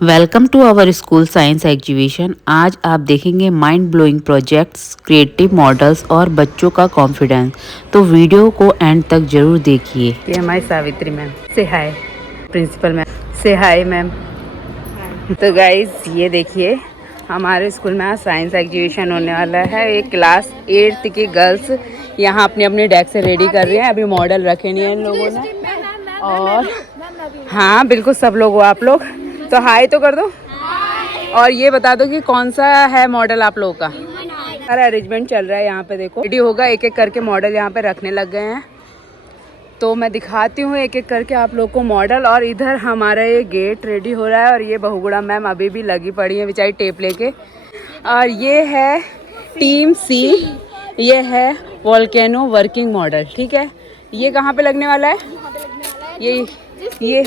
Welcome to our school science exhibition. आज आप देखेंगे mind blowing projects, creative models और बच्चों का कॉन्फिडेंस। तो वीडियो को एंड तक जरूर देखिए। ये हमारी सावित्री मैम से हाय, प्रिंसिपल मैम से हाय मैम। तो गाइज ये देखिए हमारे स्कूल में आज साइंस एग्जीबिशन होने वाला है। एक क्लास 8th की गर्ल्स यहाँ अपनी अपनी डेस्क से रेडी कर रही हैं। अभी मॉडल रखे नहीं हैं इन लोगों ने। और हाँ बिल्कुल सब लोग हो आप लोग, तो हाय तो कर दो। और ये बता दो कि कौन सा है मॉडल आप लोगों का। सारा अरेंजमेंट चल रहा है यहाँ पे, देखो रेडी होगा। एक एक करके मॉडल यहाँ पे रखने लग गए हैं, तो मैं दिखाती हूँ एक एक करके आप लोग को मॉडल। और इधर हमारा ये गेट रेडी हो रहा है और ये बहुगुड़ा मैम अभी भी लगी पड़ी है बेचारी टेप लेके। और ये है टीम सी, ये है वोल्केनो वर्किंग मॉडल। ठीक है, ये कहाँ पे लगने वाला है? ये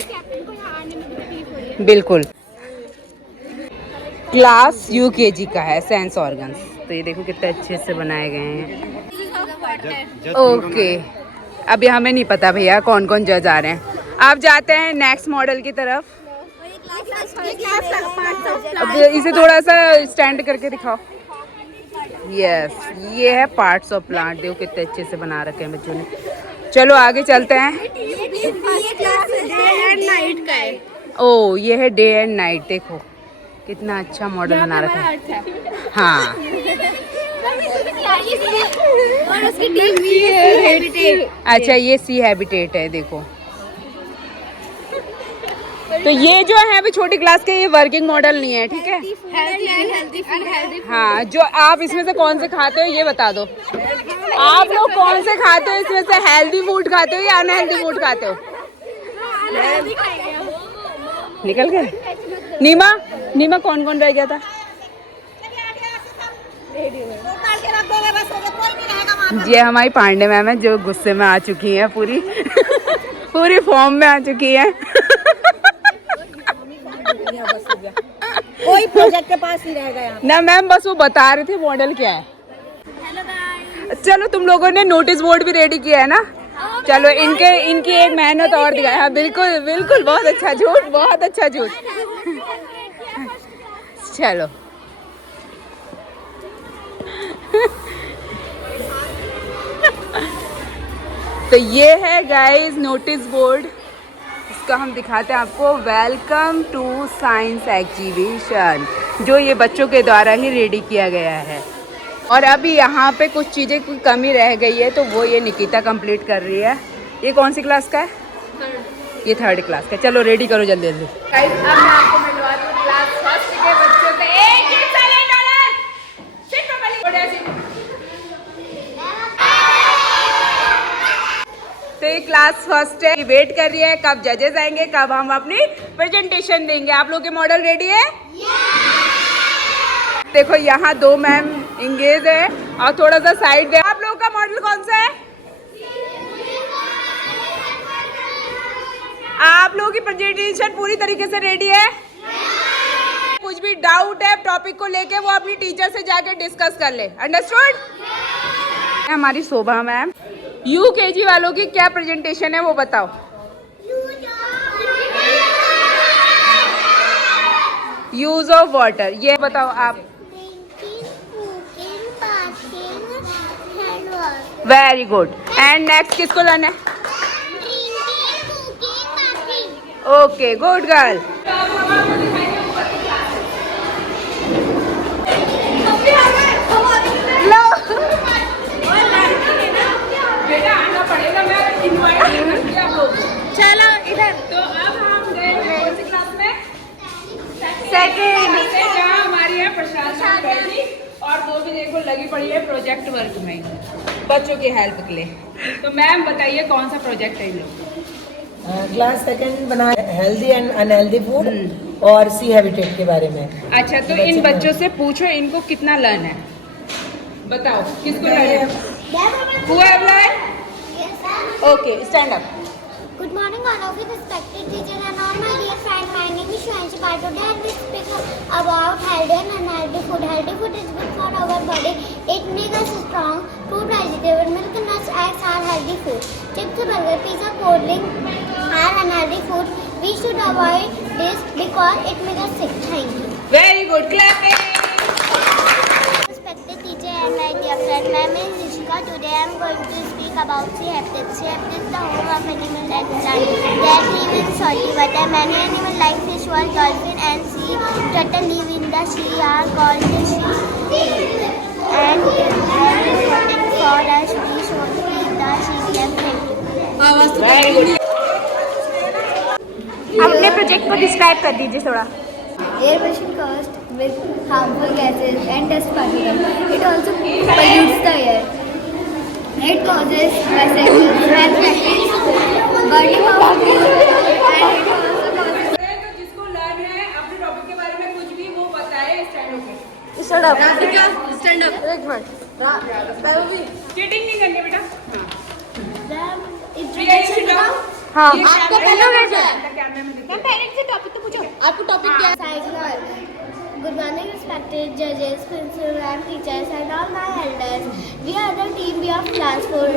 बिल्कुल क्लास यूकेजी का है, सेंस ऑर्गन्स। तो ये देखो कितने अच्छे से बनाए गए हैं। ओके, अभी हमें नहीं पता भैया कौन कौन जज आ रहे हैं। आप जाते हैं नेक्स्ट मॉडल की तरफ। अब इसे थोड़ा सा स्टैंड करके दिखाओ। यस, ये है पार्ट्स ऑफ प्लांट। देखो कितने अच्छे से बना रखे हैं बच्चों ने। चलो आगे चलते हैं। ओ ये है डे एंड नाइट। देखो कितना अच्छा मॉडल बना रखा है। हाँ और उसकी टीम भी है। अच्छा, ये सी हैबिटेट है। देखो तो ये जो है अभी छोटी क्लास के, ये वर्किंग मॉडल नहीं है। ठीक है, हाँ जो आप इसमें से कौन से खाते हो ये बता दो। आप लोग कौन से खाते हो इसमें से? हेल्दी फूड खाते हो या अनहेल्दी फूड खाते हो? निकल गए। नीमा कौन कौन रह गया था? ये हमारी पांडे मैम है जो गुस्से में आ चुकी हैं, पूरी पूरी फॉर्म में आ चुकी हैं। कोई प्रोजेक्ट के पास ही रह गया ना मैम, बस वो बता रहे थे मॉडल क्या है। चलो तुम लोगों ने नोटिस बोर्ड भी रेडी किया है ना? चलो इनकी एक मेहनत और दिखाई। हाँ बिल्कुल बिल्कुल, बहुत अच्छा झूठ, बहुत अच्छा झूठ। चलो तो ये है गाइस नोटिस बोर्ड, इसका हम दिखाते हैं आपको। वेलकम टू साइंस एग्जीबिशन, जो ये बच्चों के द्वारा ही रेडी किया गया है। और अभी यहाँ पे कुछ चीज़ें की कमी रह गई है, तो वो ये निकिता कंप्लीट कर रही है। ये कौन सी क्लास का है? ये 3rd क्लास का। चलो रेडी करो जल्दी जल्दी। अब मैं आपको मिलवा दूँ क्लास 1st के बच्चों से। तो ये क्लास 1st है, वेट कर रही है कब जजेस आएंगे, कब हम अपनी प्रेजेंटेशन देंगे। आप लोग के मॉडल रेडी है? देखो यहाँ 2 मैम इंगेज है और थोड़ा सा साइड में। आप लोगों का मॉडल कौन सा है? आप लोगों की प्रेजेंटेशन पूरी तरीके से रेडी है? कुछ भी डाउट है टॉपिक को लेके, वो अपनी टीचर से जाके डिस्कस कर ले। अंडरस्टूड? हमारी शोभा मैम, यूकेजी वालों की क्या प्रेजेंटेशन है वो बताओ। यूज ऑफ वाटर, ये बताओ आप। Very good. एंड नेक्स्ट किसको लाना है? Okay, good girl. चलो इधर। तो अब हम गए कौन सी क्लास में? 2nd, जहाँ हमारी है प्रशासन बैठी और वो भी देखो लगी पड़ी है प्रोजेक्ट वर्क में बच्चों की हेल्प के लिए। तो मैम बताइए कौन सा प्रोजेक्ट है इन लोग? क्लास 2nd बना हेल्दी एंड अनहेल्दी फूड और सी हैबिटेट के बारे में। अच्छा, तो इन बच्चों से पूछो इनको कितना लर्न है, बताओ किसको लर्न है? Who have learned? Okay, stand up. Good morning, all of you respected teachers and all my dear friends. My name is Shuanshi Pai. Today I will speak about healthy and unhealthy food. Healthy food is good for our body. It makes us strong. Fruit, vegetable, milk, nuts, eggs are healthy food. Chips, burger, pizza, cold drink are unhealthy food. We should avoid this because it makes us sick. Thank you. Very good. Clapping. Respected teacher and my dear friend, my name is Rishika. Today I am going to speak about sea hepatitis. Sea hepatitis is the home of animals and plants that live in salty water. Many animals like fish, whale, dolphin and sea turtle live in the sea are called the sea. And for us, we should feed the sea. Thank you. Very good. अपने प्रोजेक्ट को डिस्क्राइब कर दीजिए थोड़ा। Air pollution caused with harmful gases and dust particles. It also pollutes the air. It causes bicycles, health factories, burning of fuel, and it also causes. तो जिसको लर्न है अपने टॉपिक के बारे में कुछ भी वो बताए स्टैंड होके। Stand up. Stand up. एक मिनट। चीटिंग नहीं करनी बेटा। Introduction to हाँ। आपको हेलो कैसे? कैमरे में मैम पेरेंट्स से टॉपिक तो पूछो। आपको टॉपिक क्या है? Cyclone. Good morning, respected judges, principal and teachers and all my elders. We are the team B of class 4.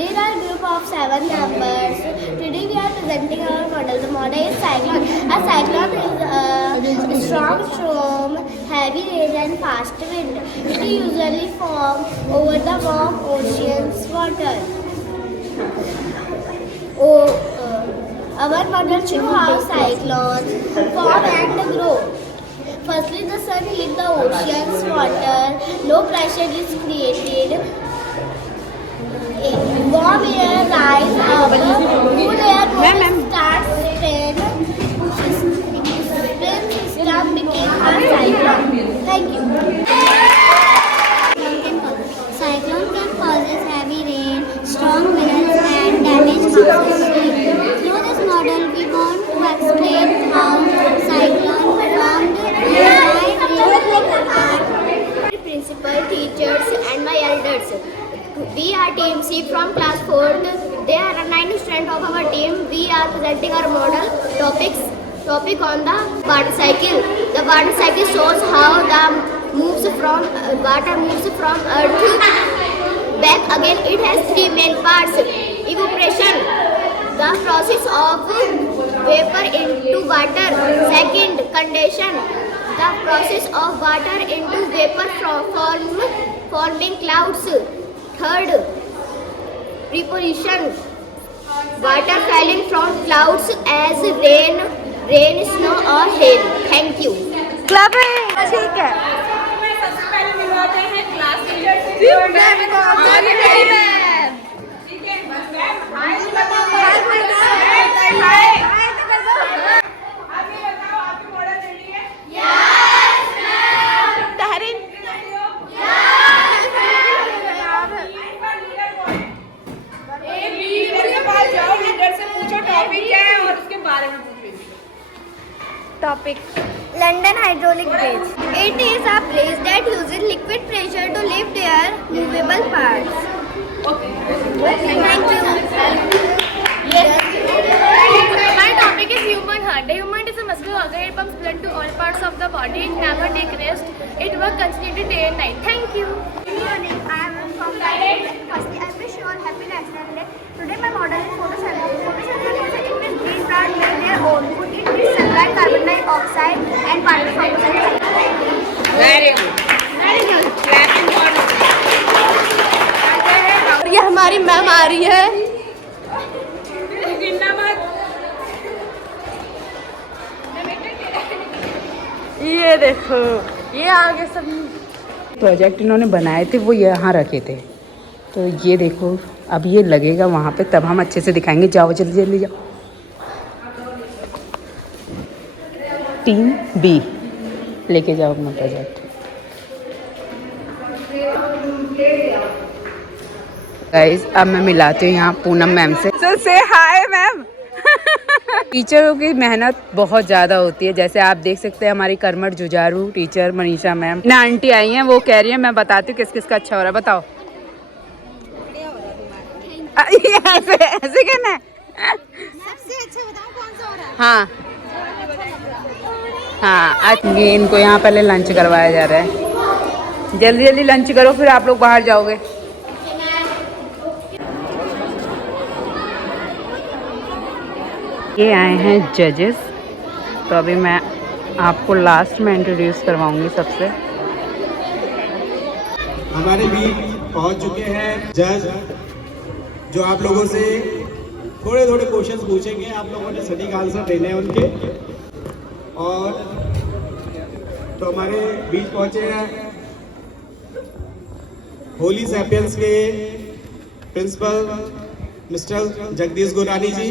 There are a group of 7 members. Today we are presenting our model. The model is cyclone. A cyclone is a strong storm, heavy rain and fast wind. It usually forms over the warm ocean's water. Our model shows how cyclones form and grow. Firstly, the sun hits the ocean's water. Low pressure is created. Warm air rises up. Cool air starts spread. Spring system became a cyclone. Thank you. Cyclone can cause heavy rain, strong winds, and damage houses. Through this model, we want to explain how cyclone formed, principal, teachers, and my elders. We are team C from class 4. There are 9 students of our team. We are presenting our model topic on the water cycle. The water cycle shows how the water moves from earth back again. It has 3 main parts. Evaporation, the process of vapor into water. Second, condensation, the process of water into vapor forming clouds. Third, precipitation, water falling from clouds as rain, snow or hail. Thank you. Clubbing. ठीक है। सबसे पहले मिलवाते हैं class teacher से। मैम को मैम। ठीक है मैम हाय बताओ। हाय। आप ये बताओ आपकी मॉडल रेडी है? तहरीन। लीडर के पास जाओ, लीडर से पूछो टॉपिक क्या है और उसके बारे में पूछो। Topic. London Hydraulic Bridge. It is a bridge that uses liquid pressure to lift their movable parts. Thank you. My topic is human heart. The human is a muscular organ. It pumps blood to all parts of the body. It never takes rest. It works continuously day and night. Thank you. Good morning. I am from Thailand. Firstly, I wish you all happy National Day. Today my model is photosynthesis. Photosynthesis is in which green plants make their own food. It needs sunlight, carbon dioxide, and particles from the sun. Very good clapping for ये हमारी मैम आ रही है। गिनना मत। ये देखो, ये आगे सब प्रोजेक्ट इन्होंने बनाए थे वो यहाँ रखे थे, तो ये देखो अब ये लगेगा वहाँ पे, तब हम अच्छे से दिखाएंगे। जाओ जल्दी जल्दी जाओ। टीम बी लेके जाओ अपना प्रोजेक्ट। गाइस अब मैं मिलाती हूँ यहाँ पूनम मैम से। सो से हाय मैम। टीचरों की मेहनत बहुत ज़्यादा होती है, जैसे आप देख सकते हैं हमारी कर्मठ जुझारू टीचर मनीषा मैम ना आंटी आई हैं, वो कह रही है मैं बताती हूँ किस किस का अच्छा हो रहा है। बताओ। ये ऐसे ऐसे कहना है। सबसे अच्छा बताओ कौन सा हो रहा है? हाँ हाँ, आज ये इनको यहाँ पहले लंच करवाया जा रहा है। जल्दी जल्दी लंच करो, फिर आप लोग बाहर जाओगे। ये आए हैं जजेस तो अभी मैं आपको लास्ट में इंट्रोड्यूस करवाऊंगी सबसे। हमारे बीच पहुंच चुके हैं जज, जो आप लोगों से थोड़े थोड़े क्वेश्चंस पूछेंगे। आप लोगों ने सटीक आंसर देने हैं उनके। और तो हमारे बीच पहुंचे हैं होली सैपियंस के प्रिंसिपल मिस्टर जगदीश गुरानी जी,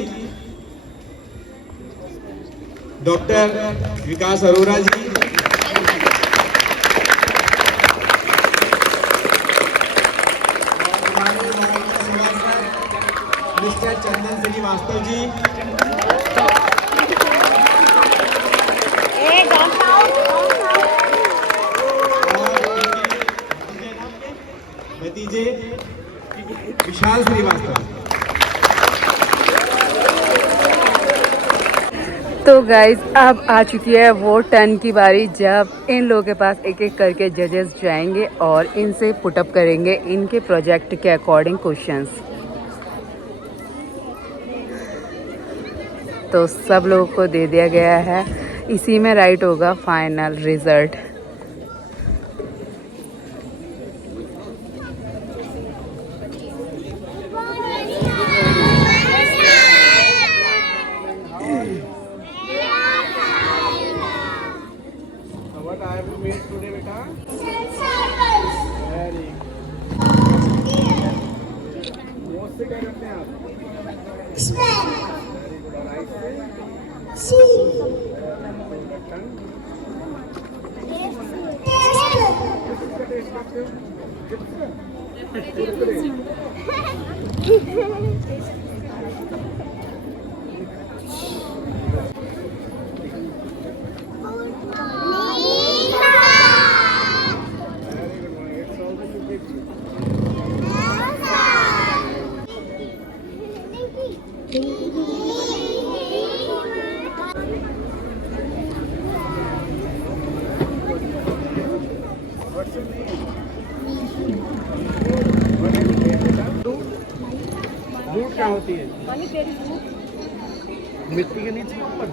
डॉक्टर विकास अरोरा जी, मिस्टर चंदन श्रीवास्तव जी, भतीजे विशाल श्रीवास्तव। तो गाइज अब आ चुकी है वो टर्न की बारी जब इन लोगों के पास एक एक करके जजेस जाएंगे और इनसे पुटअप करेंगे इनके प्रोजेक्ट के अकॉर्डिंग क्वेश्चंस। तो सब लोगों को दे दिया गया है, इसी में राइट होगा फाइनल रिजल्ट। रूट क्या होती है? मिट्टी के नीचे ऊपर,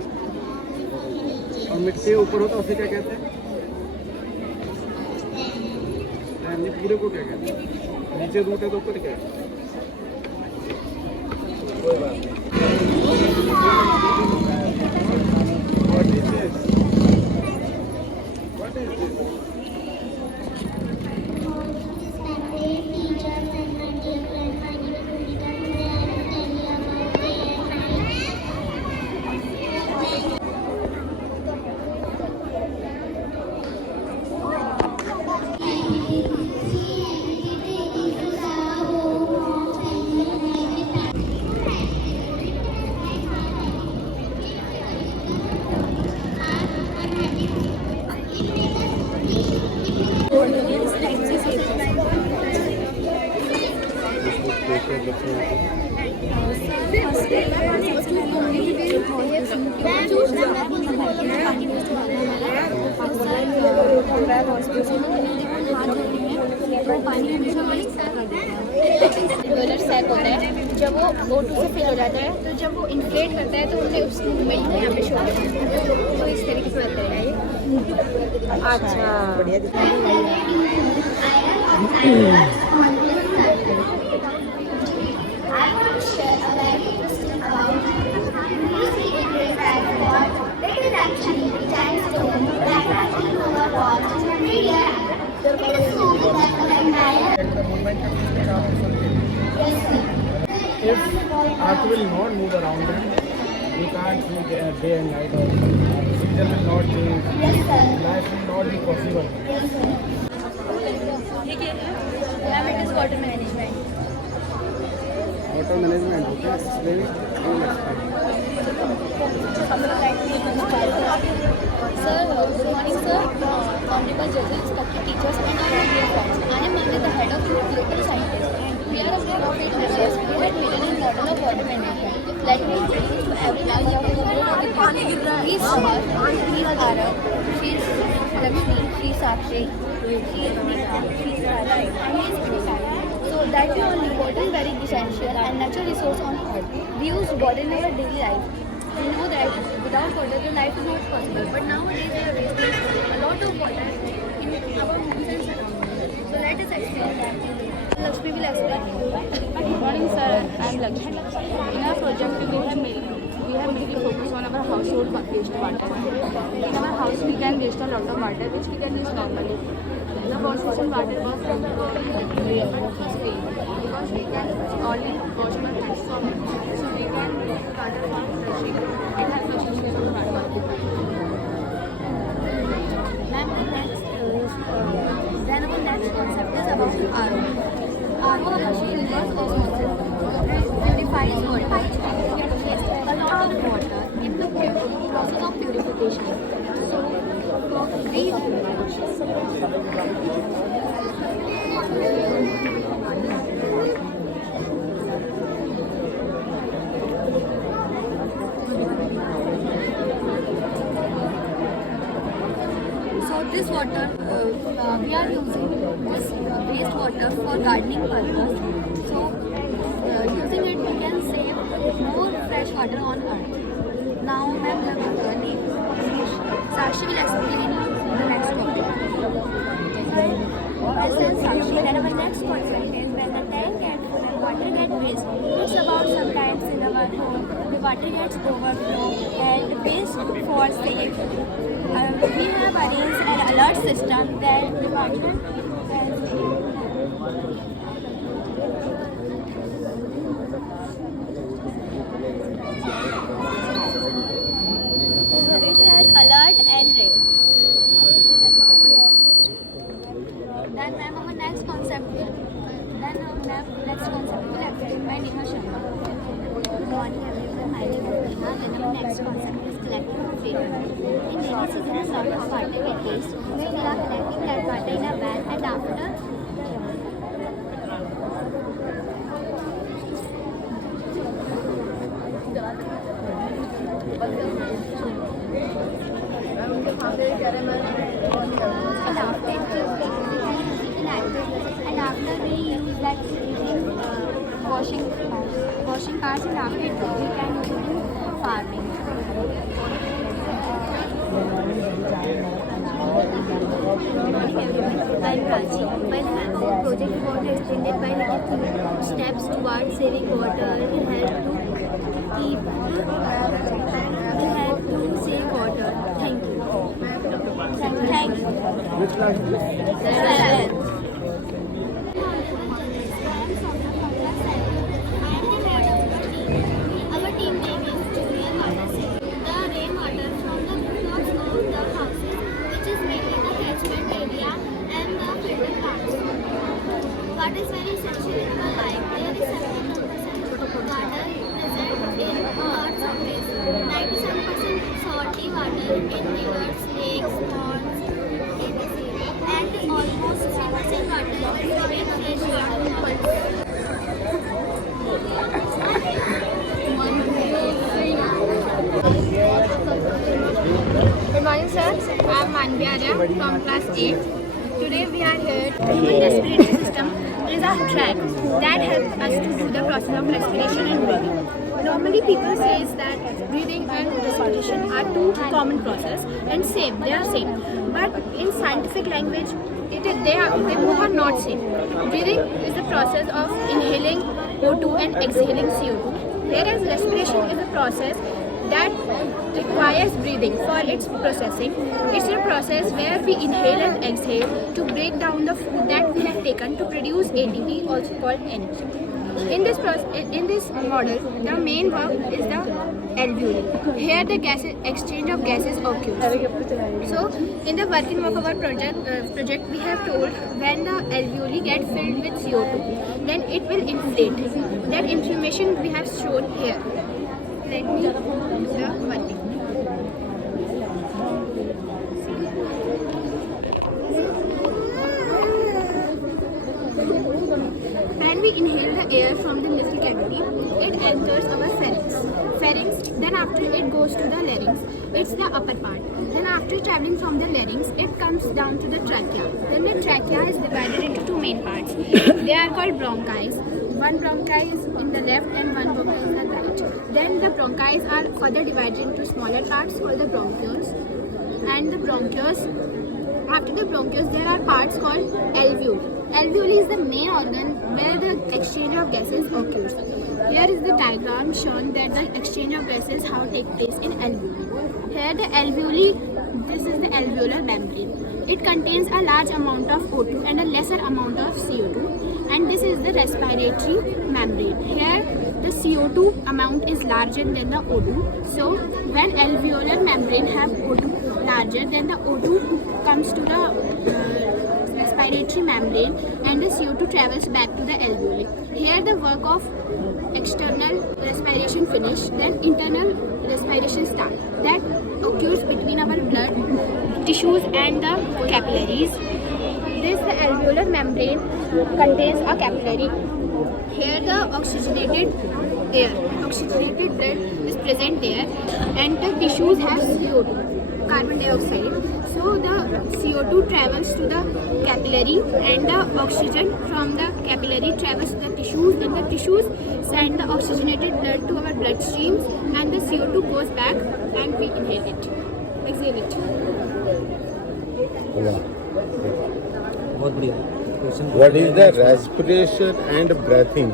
और मिट्टी के ऊपर हो तो उसे क्या कहते हैं? पूरे को क्या कहते हैं? नीचे रूट है तो ऊपर क्या है? कोई बात नहीं। What is this? What is this? Sac होता है, जब वो O2 से फिल हो जाता है तो जब वो इन्फ्लेट करता है तो उन्हें उस मूवमेंट को यहाँ पे शो करता है। तो इस तरीके से होता है ये। अच्छा, बढ़िया। If Earth will not move around them, we can't see day and night also. Season will not change. Life will not be possible. It is water management. Water management, okay? Explain it. Sir, good morning, sir. Honorable judges, Dr. teachers, and our dear friends. I am Manja, the head of local scientist. We are a group of 8 members who had made an model of water management. Let me introduce to every member of the group. He is Samar, he is Arav, she is Lakshmi, she is Sakshi, she is Nika, she is Radha, and he is Krishna. So that we all know water is very essential and natural resource on earth. We use water in our daily life. We know that without water the life is not possible. But nowadays we are wasting a lot of water in our homes and surroundings. So let us explain that. Lakshmi will explain. Good morning, sir. I am Lakshmi. In our project, we have mainly focused on our household wastewater. In our house, we can waste a lot of water, which we can use normally. The washing water was from the because we can only wash our hands from it. So we can water for brushing and have flushing of water. Then our next concept is about RO. RO machine involves osmosis. It purifies water. It takes a lot of water in the process of purification. So, these this water, we are using this wastewater for gardening purpose. So, using it, we can save more fresh water on earth. Now, Sakshi will explain the next topic. As Sakshi, then our next concept is when the tank gets full and water gets waste. It's about sometimes in our home, the water gets overflow and waste for save. We have arranged an alert system that the water so it has alert and red. Then ma'am, our next concept will explain by Neha Sharma. Good morning everyone, my name is Neha. Then our next concept is collecting of data. In rainy season, a lot of water gets waste. So we are collecting that water in a van and after we use that in washing cars and after it we can use it in farming. I'm Prachi. While having project water extended by taking steps towards saving water will help to save water. Thank you. Thank you. Which class? Water is very essential in our life. Nearly 70% water present in Earth's surface. 97% salty water in rivers, lakes, ponds, and almost 3% water in fresh water. Good morning, sir. I am Manvi Arya from class 8. Today we are here. Human respiratory system is a track that helps us to do the process of respiration and breathing. Normally people say that breathing and respiration are two common process and same, they are same. But in scientific language, they both are not same. Breathing is the process of inhaling O2 and exhaling CO2, whereas respiration is a process that requires breathing for its processing. It's a process where we inhale and exhale to break down the food that we have taken to produce ATP, also called energy. In this model, the main verb is the alveoli. Here the exchange of gases occurs. So in the working of our project we have told when the alveoli get filled with CO2, then it will inflate. That information we have shown here. Let me do the working. When we inhale the air from the nasal cavity, it enters our pharynx. Then after it goes to the larynx. It's the upper part. Then after traveling from the larynx, it comes down to the trachea. Then the trachea is divided into two main parts. They are called bronchi. one bronchi is in the left and one bronchi is in the right. Then the bronchi are further divided into smaller parts called the bronchioles. And the bronchioles, after the bronchioles, there are parts called alveoli. Alveoli is the main organ where the exchange of gases occurs. Here is the diagram showing that the exchange of gases how take place in alveoli. Here the alveoli, this is the alveolar membrane. It contains a large amount of O2 and a lesser amount of CO2, and this is the respiratory membrane. Here the CO2 amount is larger than the O2. So when alveolar membrane have O2 larger, then the O2 comes to the respiratory membrane and the CO2 travels back to the alveoli. Here the work of external respiration finish, then internal respiration start. That occurs between our blood tissues and the capillaries. This the alveolar membrane contains a capillary. Here the oxygenated blood is present there, and the tissues have CO2, carbon dioxide. So the CO2 travels to the capillary and the oxygen from the capillary travels to the tissues, and the tissues send the oxygenated blood to our bloodstreams, and the CO2 goes back and we inhale it, exhale it. What is the respiration and breathing?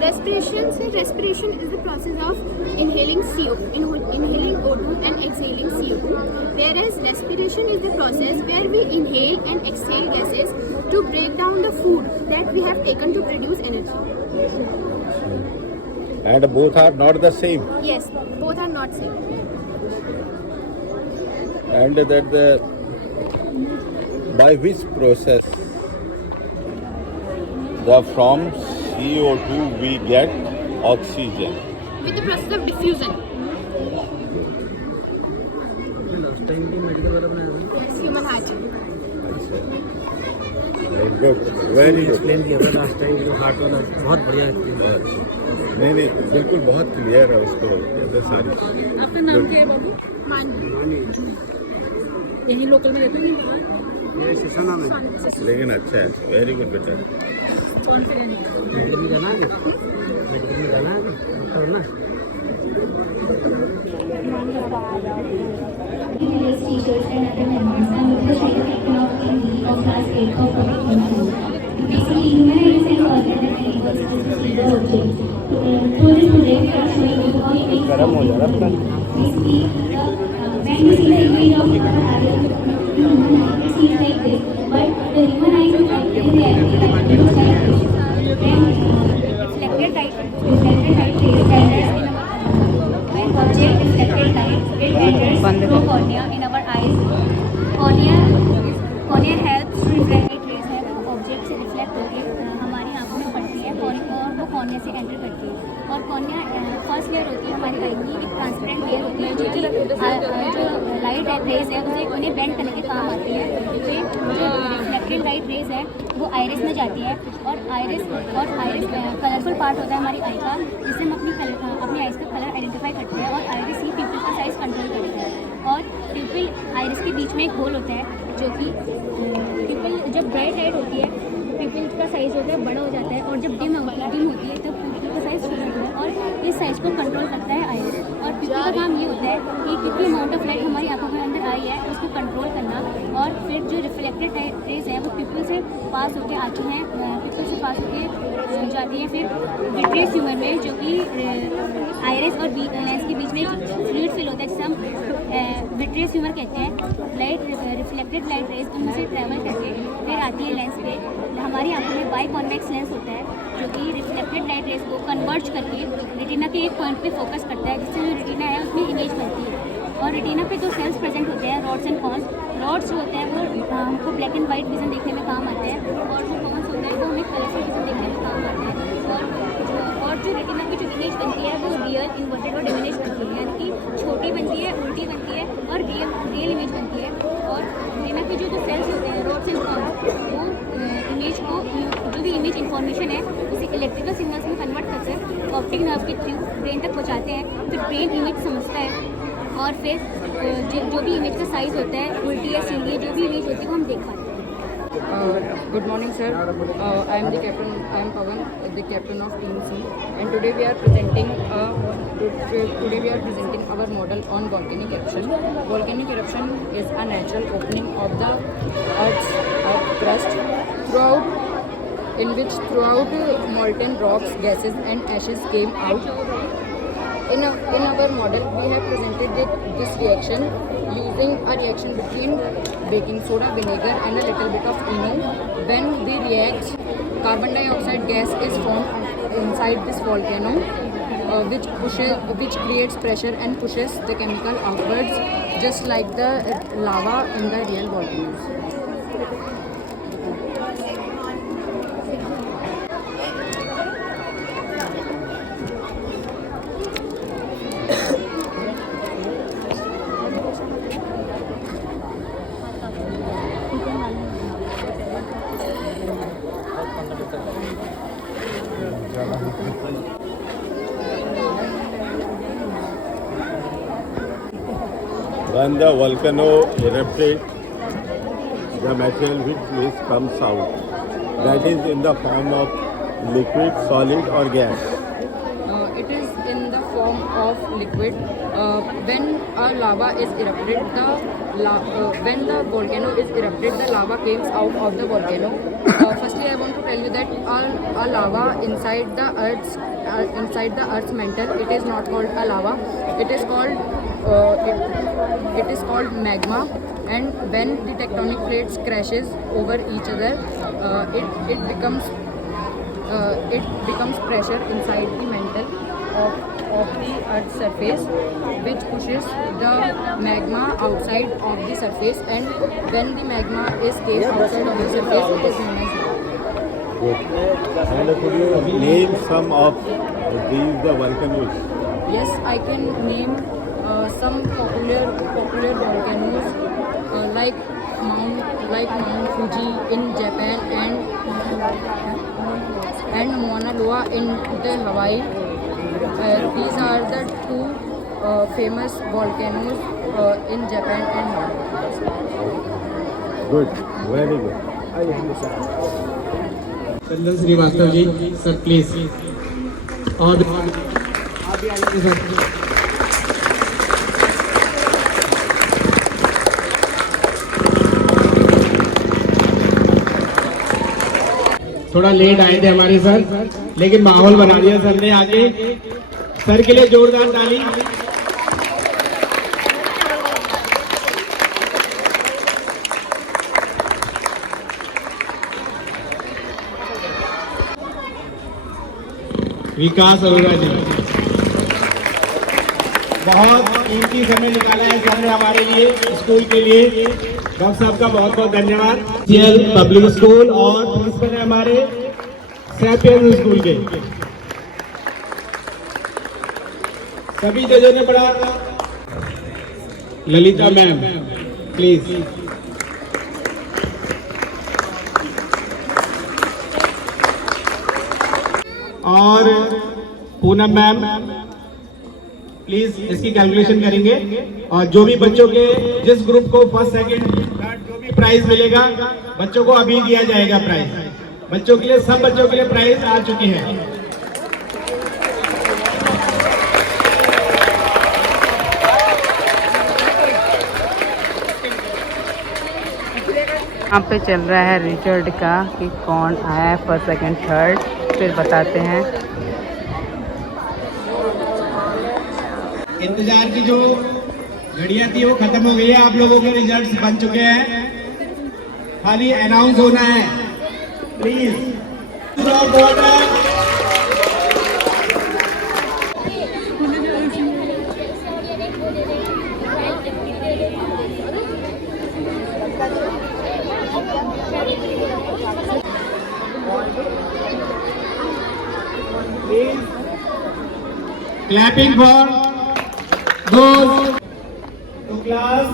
Respiration is the process of inhaling inhaling O2 and exhaling CO2. Whereas respiration is the process where we inhale and exhale gases to break down the food that we have taken to produce energy. And both are not the same. Yes, both are not same. And that by which process from CO2 we get oxygen? With the process of diffusion. Yes, human heart. Good, very good. नहीं बिल्कुल बहुत क्लियर है उसको ये सारी। आपका नाम क्या है बाबू? मानी। यही लोकल में रहते हैं? ये शिशाना में, लेकिन अच्छा है, वेरी गुड बेटा। कॉन्फिडेंट। मेडिकल में जाना है, मेडिकल में जाना है, करना। Teachers and other members, I'm with the Shaikh of class 8 of 2022. Basically, human is organ and animals is the object. So today we are showing you how it makes basically when you see the image of human eye, it seems like this, but the human eye is actually reality looks like this. Then reflected light rays enters in our when object reflected light, it enters through cornea in our eyes. Cornea helps to reflect rays है वो ऑब्जेक्ट से रिफ्लेक्ट होकर हमारी आंखों में पड़ती है और वो कॉर्निया से एंटर करती है। और कॉर्निया फर्स्ट लेयर होती है हमारी आई की, एक ट्रांसपेरेंट लेयर होती है जो कि जो लाइट रेज है उसे उन्हें बेंड करने के काम आती है। फिर जो रिफ्लेक्टेड लाइट रेज है वो आइरिस में जाती है और आइरिस कलरफुल पार्ट होता है हमारी आई का, जिससे हम अपनी आइज़ का कलर आइडेंटिफाई करते हैं और आइरिस ही पिंपल का साइज़ कंट्रोल करता है। और पिंपल आइरिस के बीच में एक होल होता है जो कि पिंपल जब ब्राइट लाइट होती है पिंपल का साइज़ होता है बड़ा हो जाता है और जब डिम होती है तब पिंपल का साइज़ छोटा होता है और इस साइज़ को कंट्रोल करता है आइरिस। और पिंपल का काम ये होता है कि कितनी अमाउंट ऑफ लाइट हमारी आंखों के अंदर आई है उसको कंट्रोल करना। और फिर जो रिफ्लेक्टेड रेज है वो पिंपल से पास होकर आती हैं, पिंपल से पास होकर जाती हैं फिर विट्रियस ह्यूमर में, जो कि आइरिस और लेंस के बीच में एक फ्लूइड फिल होता है जिसे हम विट्रियस ह्यूमर कहते हैं। रिफ्लेक्टेड लाइट रेज उनमें से ट्रैवल करके फिर आती है लेंस पे। हमारी आंखों में बाई कॉन्वेक्स लेंस होता है जो कि रिफ्लेक्टेड लाइट रेज को कन्वर्ज करके रेटिना के एक पॉइंट पे फोकस करता है, जिससे जो रेटिना है उसमें इमेज बनती है। और रेटिना पे जो सेल्स प्रेजेंट होते हैं रॉड्स एंड कॉन्स, रॉड्स जो होते हैं वो हमको ब्लैक एंड वाइट विजन देखने में काम आते हैं और जो कॉन्स होते हैं वो हमें कलरफुल विजन देखने में काम आते हैं। और जो रेटिना की जो इमेज बनती है वो रियल, इन्वर्टेड और डिमिनिश बनती है, यानी कि छोटी बनती है, उल्टी बनती है और रियल इमेज बनती है। और रेटिना के जो सेल्स होते हैं रॉड्स एंड कॉन्स वो इमेज को, जो भी इमेज इंफॉर्मेशन है उसे इलेक्ट्रिकल सिग्नल्स में कन्वर्ट करकर ऑप्टिक नर्व के थ्रू ब्रेन तक पहुँचाते हैं। फिर ब्रेन इमेज समझता है और फिर जो भी इमेज का साइज़ होता है उल्टी या सीधी जो भी इमेज होती है वो हम देख पाते हैं। और Good morning, sir. I am the captain. I am Pawan, the captain of Team C, and today we are presenting our model on volcanic eruption. Volcanic eruption is a natural opening of the Earth crust, throughout molten rocks, gases, and ashes came out. In our model, we have presented this reaction using a reaction between baking soda, vinegar, and a little bit of ENO. When they react, carbon dioxide gas is formed inside this volcano, which creates pressure and pushes the chemical outwards, just like the lava in the real volcanoes. When the volcano erupted, the material which comes out, that is in the form of liquid, solid or gas. It is in the form of liquid. When a lava is erupted, when the volcano is erupted, the lava comes out of the volcano. Firstly, I want to tell you that a lava inside the Earth's mantle, it is not called a lava. It is called magma. And when the tectonic plates crashes over each other, it becomes pressure inside the mantle of the Earth's surface, which pushes the magma outside of the surface, and when the magma is came outside of the surface, it is known as lava. Good. And could you name some of these the volcanoes? Yes, I can name some popular volcanoes like Mount Fuji in Japan and Mauna Loa in the Hawaii. These are the two famous volcanoes in Japan and Hawaii. Good, very good. Chandan Srivastava ji, sir please. और आप भी आइए सर। थोड़ा लेट आए थे हमारे सर, लेकिन माहौल बना दिया सर ने आके। सर के लिए जोरदार ताली। विकास अरोड़ा जी, बहुत कीमती समय निकाला है सर ने हमारे लिए, स्कूल के लिए। डॉक्टर साहब का बहुत बहुत धन्यवाद। पब्लिक स्कूल और प्रिंसिपल है हमारे सैपियंस स्कूल के। सभी जजों ने पढ़ा। Lalita ma'am please. और पूनम मैम प्लीज इसकी कैलकुलेशन करेंगे। और जो भी बच्चों के, जिस ग्रुप को फर्स्ट सेकंड थर्ड जो भी प्राइज मिलेगा, बच्चों को अभी दिया जाएगा प्राइज। बच्चों के लिए, सब बच्चों के लिए प्राइज आ चुकी है। यहाँ पे चल रहा है रिजल्ट का कि कौन आया है फर्स्ट सेकंड थर्ड, फिर बताते हैं। इंतजार की जो घड़ियां थी वो खत्म हो गई है। आप लोगों के रिजल्ट्स बन चुके हैं, खाली अनाउंस होना है। प्लीज क्लैपिंग फॉर दोस्त। तो क्लास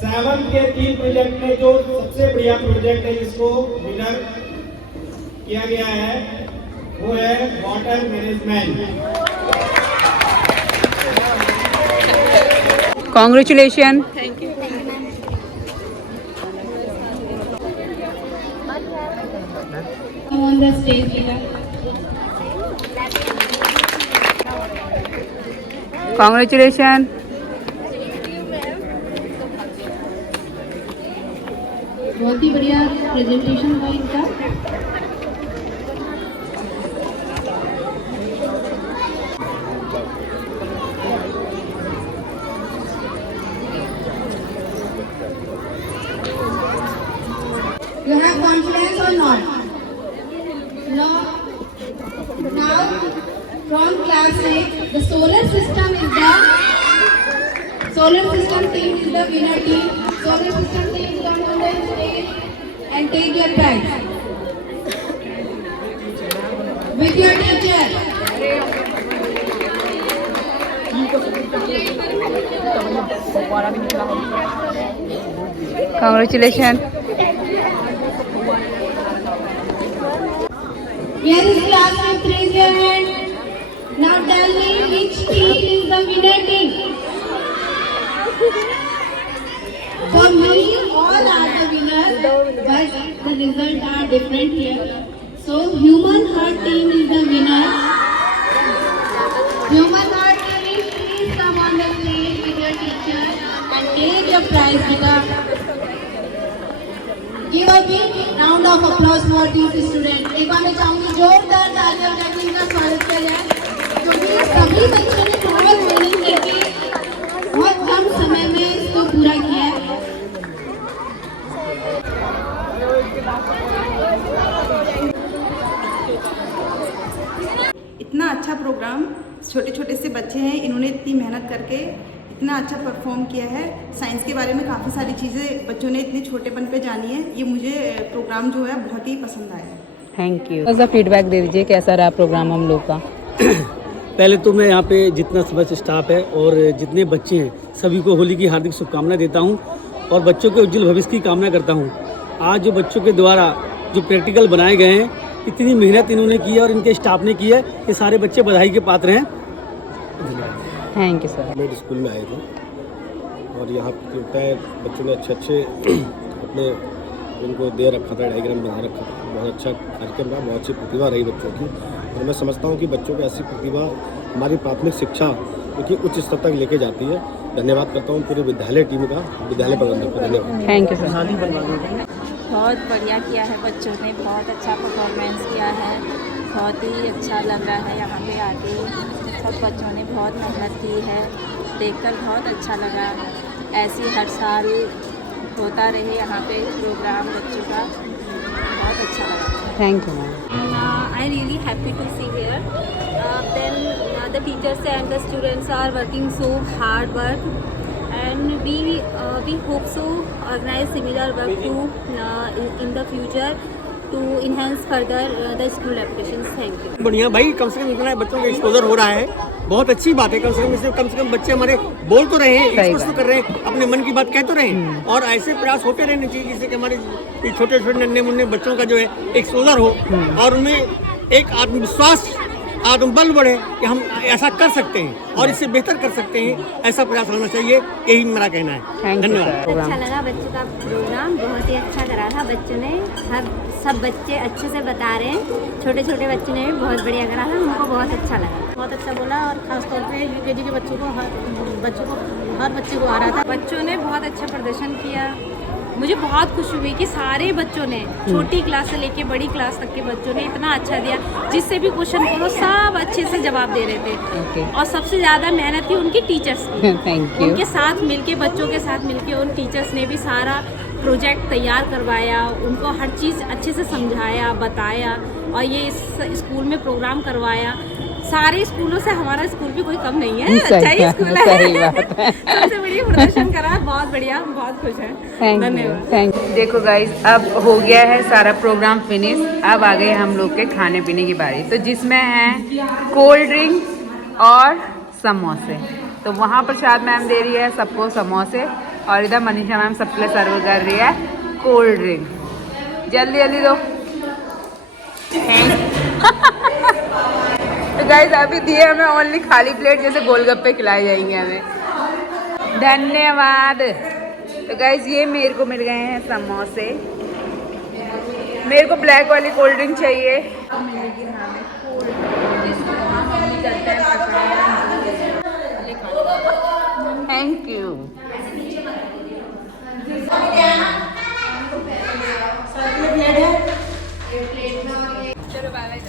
7 के 3 प्रोजेक्ट में जो सबसे बढ़िया प्रोजेक्ट है, जिसको विनर किया गया है, वो है water management. Congratulation. Thank you. Come on the stage, Rita. Congratulations. बहुत ही बढ़िया प्रेजेंटेशन हुआ इनका. You have confidence or not? No. Now, from class 8, the solar system team is the winner team. Solar system team, come on the stage and take your prize with your teacher. Congratulations. Here is classroom, raise your hand. Now tell me which team is the winner team. For me, all are the winners, but the results are different here. So, Human Heart team is the winner. Human Heart team, please come on the stage with your teacher and take your prize, beta. Give a big round of applause for these students. एक बार मैं चाहूँगी जोरदार तालियां बजाकर इनका स्वागत किया जाए, क्योंकि सभी बच्चों ने बहुत मेहनत करके बहुत कम समय में इसको पूरा किया है. इतना अच्छा प्रोग्राम, छोटे छोटे से बच्चे हैं, इन्होंने इतनी मेहनत करके इतना अच्छा परफॉर्म किया है. साइंस के बारे में काफ़ी सारी चीज़ें बच्चों ने इतने छोटेपन पे जानी है. ये मुझे प्रोग्राम जो है बहुत ही पसंद आया है. Thank you. बस फीडबैक दे दीजिए, कैसा रहा प्रोग्राम हम लोग का. पहले तो मैं यहाँ पे जितना समस्त स्टाफ है और जितने बच्चे हैं सभी को होली की हार्दिक शुभकामनाएं देता हूँ और बच्चों के उज्जवल भविष्य की कामना करता हूँ. आज जो बच्चों के द्वारा जो प्रैक्टिकल बनाए गए हैं, इतनी मेहनत इन्होंने की है और इनके स्टाफ ने की है, ये सारे बच्चे बधाई के पात्र हैं. Thank you sir. मेरे स्कूल में आए थे और यहाँ पे बच्चों ने अच्छे अपने उनको दे रखा था, डायग्राम बना रखा था. बहुत अच्छा कार्यक्रम रहा, बहुत अच्छी प्रतिभा रही बच्चों की और मैं समझता हूँ कि बच्चों की ऐसी प्रतिभा हमारी प्राथमिक शिक्षा क्योंकि उच्च स्तर तक लेके जाती है. धन्यवाद करता हूँ पूरे विद्यालय टीम का, विद्यालय प्रबंधक का. धन्यवाद. Thank you sir. बहुत बढ़िया किया है बच्चों ने, बहुत अच्छा परफॉर्मेंस किया है. बहुत ही अच्छा लग रहा है यहाँ पे आके. सब बच्चों ने बहुत मेहनत की है, देखकर बहुत अच्छा लगा. ऐसे हर साल होता रहे यहाँ पे प्रोग्राम बच्चों का, बहुत अच्छा लगा. Thank you ma'am. I really happy to see here. Then the teachers and the students are working so hard work, and we hope so organize similar work to in the future to enhance further the school applications. Thank you. बढ़िया भाई, कम से कम इतना बच्चों का एक्सपोजर हो रहा है, बहुत अच्छी बात है. कम से कम बच्चे हमारे बोल तो रहे हैं, एक्सपोज तो कर रहे हैं, अपने मन की बात कह तो रहे हैं. और ऐसे प्रयास होते रहने चाहिए जिससे कि हमारे छोटे छोटे नन्हे मुन्ने बच्चों का जो है एक्सपोजर हो और उनमें एक आत्मविश्वास, आत्मबल बढ़े कि हम ऐसा कर सकते हैं और इससे बेहतर कर सकते हैं. ऐसा प्रयास होना चाहिए, यही मेरा कहना है. धन्यवाद. अच्छा लगा बच्चों का प्रोग्राम, बहुत ही अच्छा करा था बच्चों ने. सब बच्चे अच्छे से बता रहे हैं, छोटे छोटे बच्चों ने भी बहुत बढ़िया करा था, उनको बहुत अच्छा लगा. बहुत अच्छा बोला और खासतौर पे यूकेजी के बच्चों को हर बच्चे को आ रहा था. बच्चों ने बहुत अच्छा प्रदर्शन किया. मुझे बहुत खुशी हुई कि सारे बच्चों ने, छोटी क्लास से लेके बड़ी क्लास तक के बच्चों ने इतना अच्छा दिया. जिससे भी क्वेश्चन करो सब अच्छे से जवाब दे रहे थे. और सबसे ज़्यादा मेहनत थी उनकी टीचर्स की. Thank you. उनके साथ मिलके, बच्चों के साथ मिलके उन टीचर्स ने भी सारा प्रोजेक्ट तैयार करवाया, उनको हर चीज़ अच्छे से समझाया, बताया और ये इस स्कूल में प्रोग्राम करवाया. सारे स्कूलों से हमारा स्कूल भी कोई कम नहीं है, अच्छा ही स्कूल है. सही बात है. सबसे बढ़िया प्रदर्शन करा, बहुत बढ़िया, बहुत खुश है. धन्यवाद. Thank you. देखो गाइस, अब हो गया है सारा प्रोग्राम फिनिश. अब आ गए हम लोग के खाने पीने की बारी, तो जिसमें है कोल्ड ड्रिंक और समोसे. तो वहाँ प्रसाद मैम दे रही है सबको समोसे और इधर मनीषा मैम सबके लिए सर्व कर रही है कोल्ड ड्रिंक. जल्दी जल्दी दो. तो गाइस अभी दिए हमें ओनली खाली प्लेट, जैसे गोलगप्पे खिलाए जाएंगे हमें. धन्यवाद. तो गाइस ये मेरे को मिल गए हैं समोसे मेरे को ब्लैक वाली कोल्ड ड्रिंक चाहिए। Thank you. चलो बाय बाय।